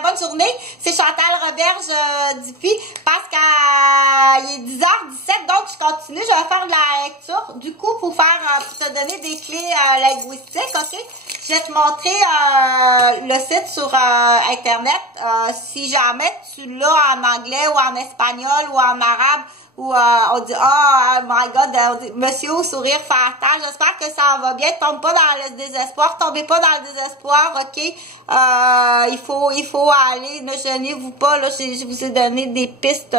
très bonne journée. C'est Chantal Roberge Dupuis parce qu'il est 10h17, donc je continue. Je vais faire de la lecture. Du coup, pour te donner des clés linguistiques, ok? Je vais te montrer le site sur Internet. Si jamais tu l'as en anglais ou en espagnol ou en arabe, où on dit oh my god, on dit, monsieur au sourire fatal, j'espère que ça va bien, tombe pas dans le désespoir, tombez pas dans le désespoir, ok? Il faut aller, ne gênez-vous pas, là, je vous ai donné des pistes,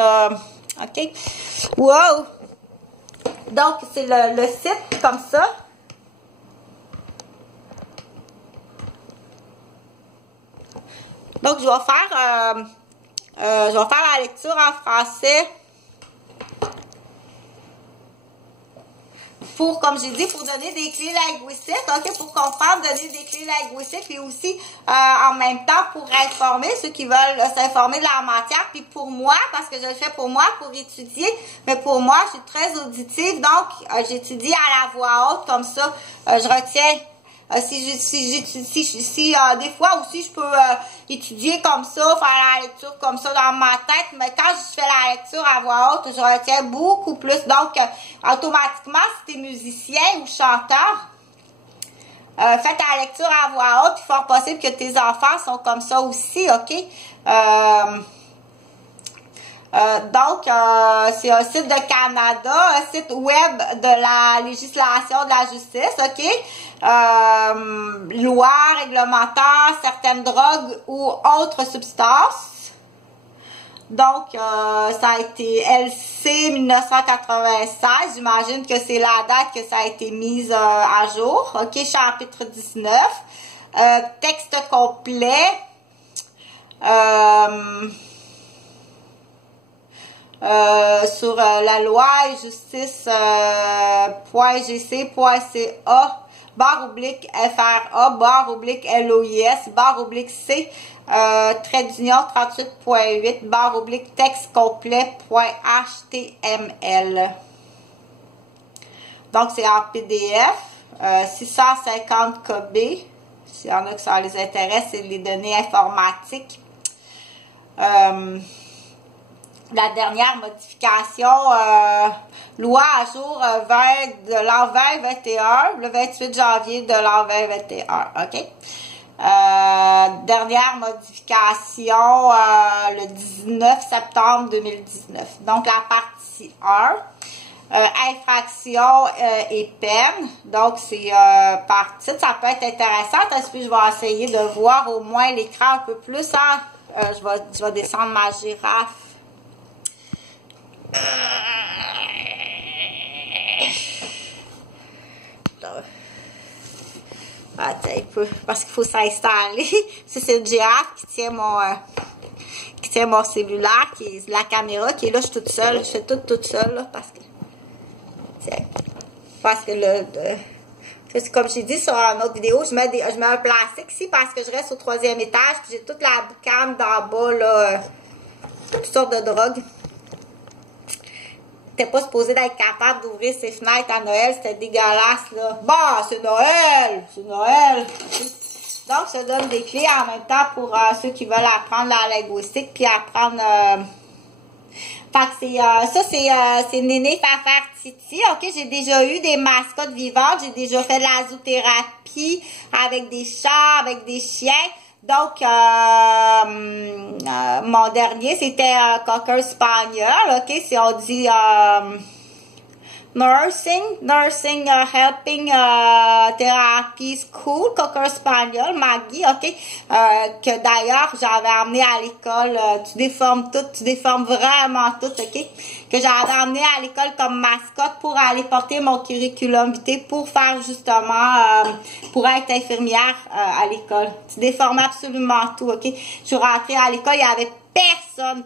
ok? Wow! Donc, c'est le site comme ça. Donc, je vais faire la lecture en français. Comme j'ai dit, pour donner des clés linguistiques, ok, pour comprendre, donner des clés linguistiques, et aussi en même temps pour informer ceux qui veulent s'informer de la matière, puis pour moi, parce que je le fais pour moi, pour étudier, mais pour moi, je suis très auditive, donc j'étudie à la voix haute, comme ça, je retiens. Des fois aussi, je peux étudier comme ça, faire la lecture comme ça dans ma tête, mais quand je fais la lecture à voix haute, je retiens beaucoup plus. Donc, automatiquement, si tu es musicien ou chanteur, fais ta lecture à voix haute, il est fort possible que tes enfants sont comme ça aussi, ok? Donc, c'est un site de Canada, un site web de la législation de la justice, ok? Loi réglementant certaines drogues ou autres substances. Donc, ça a été LC 1996, j'imagine que c'est la date que ça a été mise à jour, ok? Chapitre 19, texte complet, sur la loi et justice.gc.ca /FRA /LOIS /C trait d'union 38.8 texte complet.html. Donc c'est en PDF 650 KB. S'il y en a que ça les intéresse, c'est les données informatiques. La dernière modification, loi à jour 20 de l'an 2021, le 28 janvier de l'an 2021, ok? Dernière modification, le 19 septembre 2019. Donc, la partie 1, infraction et peine. Donc, c'est par titre, ça peut être intéressant. Est-ce que je vais essayer de voir au moins l'écran un peu plus, hein? Je vais descendre ma girafe. Attends un peu, parce qu'il faut s'installer. C'est une girafe qui tient mon cellulaire, qui est la caméra, qui est là, je suis toute seule. Je fais toute seule, là, parce que comme j'ai dit sur une autre vidéo, je mets un plastique ici parce que je reste au 3e étage, puis j'ai toute la boucane d'en bas, là, toutes sortes de drogues. T'es pas supposé d'être capable d'ouvrir ses fenêtres à Noël, c'était dégueulasse, là. Bah, c'est Noël! C'est Noël! Donc, je donne des clés en même temps pour ceux qui veulent apprendre la linguistique, puis apprendre... Fait que c'est Néné Fafar Titi. Ok, j'ai déjà eu des mascottes vivantes, j'ai déjà fait de la zoothérapie avec des chats, avec des chiens. Donc, mon dernier, c'était Cocker Spaniel, ok, si on dit nursing helping therapy school, Cocker Spaniel, Maggie, ok, que d'ailleurs j'avais amené à l'école, tu déformes vraiment tout, ok, que j'avais amené à l'école comme mascotte pour aller porter mon curriculum vitae pour faire justement, pour être infirmière à l'école. Tu déformes absolument tout, ok. Je suis rentrée à l'école, il y avait personne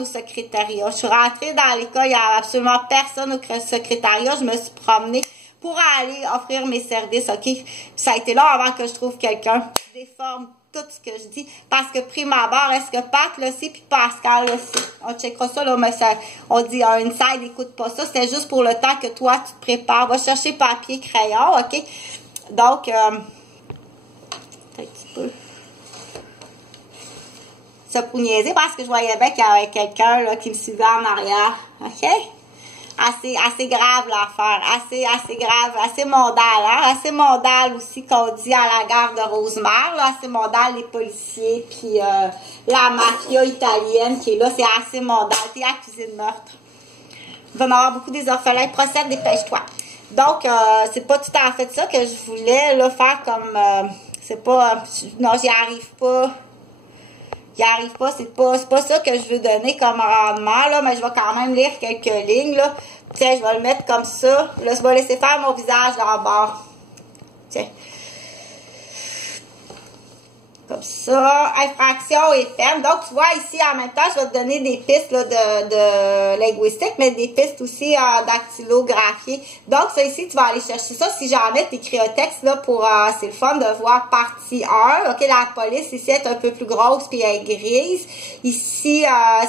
au secrétariat. Je suis rentrée dans l'école, il n'y avait absolument personne au secrétariat. Je me suis promenée pour aller offrir mes services, ok. Ça a été là avant que je trouve quelqu'un qui déforme tout ce que je dis. Parce que prime abord, est-ce que Pat le sait, puis Pascal le sait. On checkera ça, là, mais ça, on dit inside, écoute pas ça. C'était juste pour le temps que toi, tu te prépares. Va chercher papier, crayon, ok. Donc, un petit peu. C'est pour niaiser parce que je voyais bien qu'il y avait quelqu'un là qui me suivait en arrière. OK? Assez grave l'affaire. Assez grave. Assez mondial, hein? Assez mondial aussi qu'on dit à la gare de Rosemère, là. Assez mondial, les policiers, puis la mafia italienne qui est là. C'est assez mondial. T'es accusé de meurtre. Il va y en avoir beaucoup des orphelins. Procède, dépêche-toi. Donc, c'est pas tout à fait ça que je voulais, là, faire comme... c'est pas... non, j'y arrive pas. C'est pas ça que je veux donner comme rendement, là, mais je vais quand même lire quelques lignes, là. Tiens, je vais le mettre comme ça. Là, je vais laisser faire mon visage d'abord. Tiens. Comme ça. Infraction et peine. Donc, tu vois, ici, en même temps, je vais te donner des pistes là, de linguistique, mais des pistes aussi dactylographiées. Donc, ça ici, tu vas aller chercher ça. Si jamais tu écris un texte, là, pour c'est le fun de voir partie 1. OK, la police, ici, est un peu plus grosse, puis elle est grise. Ici,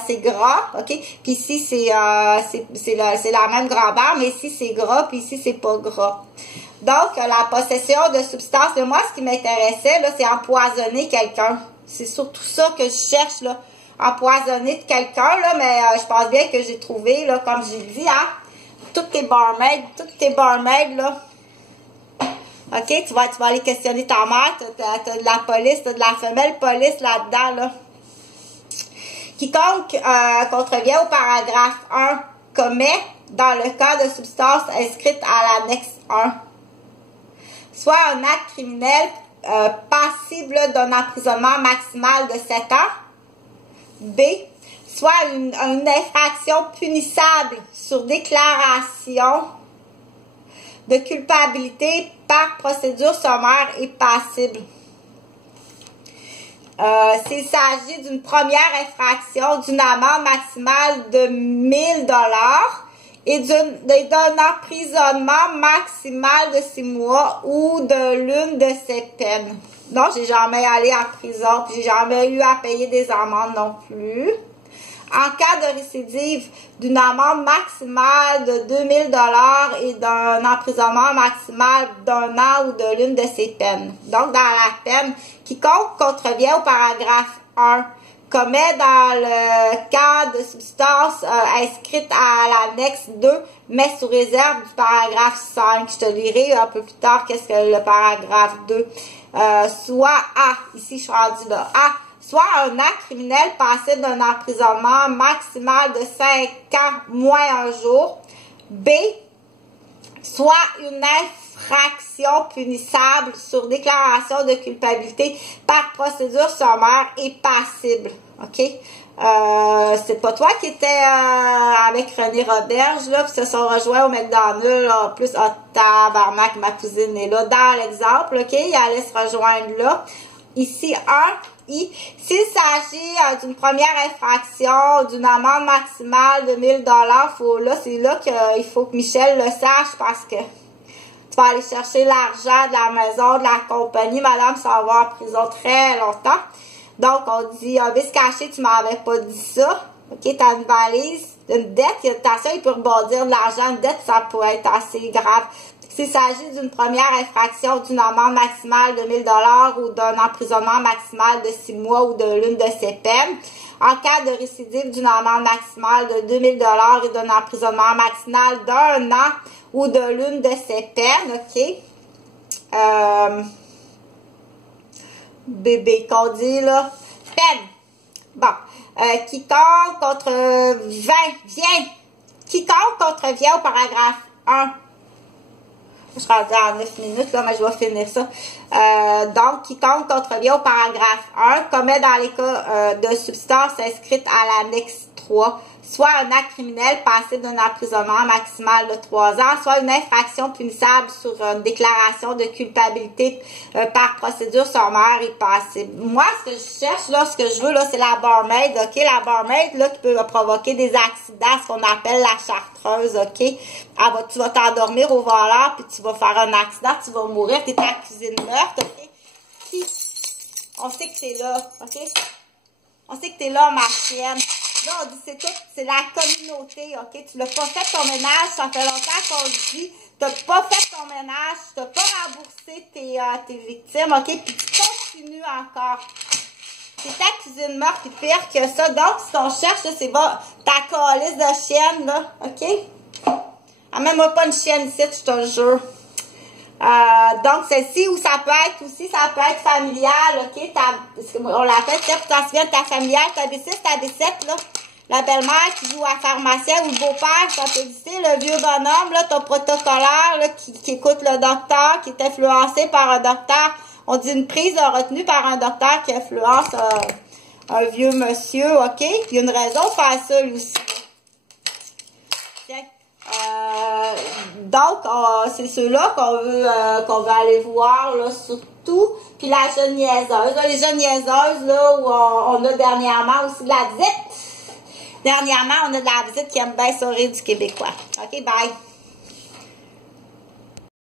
c'est gras, OK? Puis ici, c'est la même grandeur, mais ici, c'est gras, puis ici, c'est pas gras. Donc, la possession de substances, de moi, ce qui m'intéressait, là, c'est empoisonner quelqu'un. C'est surtout ça que je cherche, là. Empoisonner de quelqu'un, là, mais je pense bien que j'ai trouvé, là, comme j'ai dit, hein, toutes tes barmaids, là. OK, tu vas aller questionner ta mère, t'as de la police, t'as de la femelle police là-dedans, là. Quiconque contrevient au paragraphe 1 commet, dans le cas de substances inscrites à l'annexe 1, soit un acte criminel passible d'un emprisonnement maximal de 7 ans. B. Soit une infraction punissable sur déclaration de culpabilité par procédure sommaire et passible. S'il s'agit d'une première infraction, d'une amende maximale de 1000 $ et d'un emprisonnement maximal de 6 mois ou de l'une de ces peines. Non, j'ai jamais allé en prison, puis j'ai jamais eu à payer des amendes non plus. En cas de récidive, d'une amende maximale de 2000 $ et d'un emprisonnement maximal d'1 an ou de l'une de ces peines. Donc, dans la peine, quiconque contrevient au paragraphe 1 commet dans le cas de substances inscrites à l'annexe 2, mais sous réserve du paragraphe 5. Je te lirai un peu plus tard qu'est-ce que le paragraphe 2. Soit A, ici je suis rendue là, A, soit un acte criminel passible d'un emprisonnement maximal de 5 ans moins un jour. B, soit une infraction punissable sur déclaration de culpabilité par procédure sommaire et passible. OK? C'est pas toi qui étais avec René Roberge, là, puis se sont rejoints au McDonald's, là, en plus, tabarnak, ma cousine est là, dans l'exemple, OK? Il allait se rejoindre là. Ici, 1, I. S'il s'agit d'une première infraction, d'une amende maximale de 1000 $, c'est là qu'il faut que Michel le sache parce que tu vas aller chercher l'argent de la maison, de la compagnie. Madame s'en va en prison très longtemps. Donc, on dit, un vice caché, tu m'avais pas dit ça. OK, t'as une valise, une dette, t'as ça, il peut rebondir de l'argent. Une dette, ça peut être assez grave. S'il s'agit d'une première infraction, d'une amende maximale de 1000 $ ou d'un emprisonnement maximal de 6 mois ou de l'une de ces peines. En cas de récidive d'une amende maximale de 2000 $ et d'un emprisonnement maximal d'1 an ou de l'une de ces peines, OK? Bébé qu'on dit là. Peine. Bon. Quiconque contrevient au paragraphe 1. Je suis rendue à 9 minutes, là, mais je vais finir ça. Donc, quiconque contrevient au paragraphe 1 commet dans les cas de substances inscrites à l'annexe 3, soit un acte criminel passible d'un emprisonnement maximal de 3 ans, soit une infraction punissable sur une déclaration de culpabilité par procédure sommaire et passible. Moi, ce que je cherche, là, ce que je veux, là, c'est la barmaid, OK? La barmaid, là, qui peut provoquer des accidents, ce qu'on appelle la chartreuse, OK? Tu vas t'endormir au volant, puis tu vas faire un accident, tu vas mourir, tu es accusé de meurtre, OK? On sait que t'es là, OK? On sait que t'es là, ma chienne. Là, on dit c'est la communauté, OK? Tu l'as pas fait ton ménage, ça fait longtemps qu'on le dit. T'as pas fait ton ménage, t'as pas remboursé tes victimes, OK? Puis tu continues encore. C'est ta cuisine morte et pire que ça. Donc, ce qu'on cherche, c'est ta calice de chienne, là. OK? Amène-moi pas une chienne ici, je te le jure. Donc, ceci, ou ça peut être aussi, ça peut être familial, OK? On l'appelle, tu t'en souviens de ta familiale, ta décette, là. La belle-mère qui joue à pharmacien ou le beau-père, ça peut exister, le vieux bonhomme, là, ton protocolaire, là, qui écoute le docteur, qui est influencé par un docteur. On dit une prise retenue par un docteur qui influence un vieux monsieur, OK? Il y a une raison pour faire ça, lui aussi. Donc, c'est ceux-là qu'on veut aller voir, là, surtout. Puis la jeune niaiseuse, là, les jeunes niaiseuses, là, où on a dernièrement aussi de la visite. Dernièrement, on a de la visite qui aime bien sourire du Québécois. OK, bye.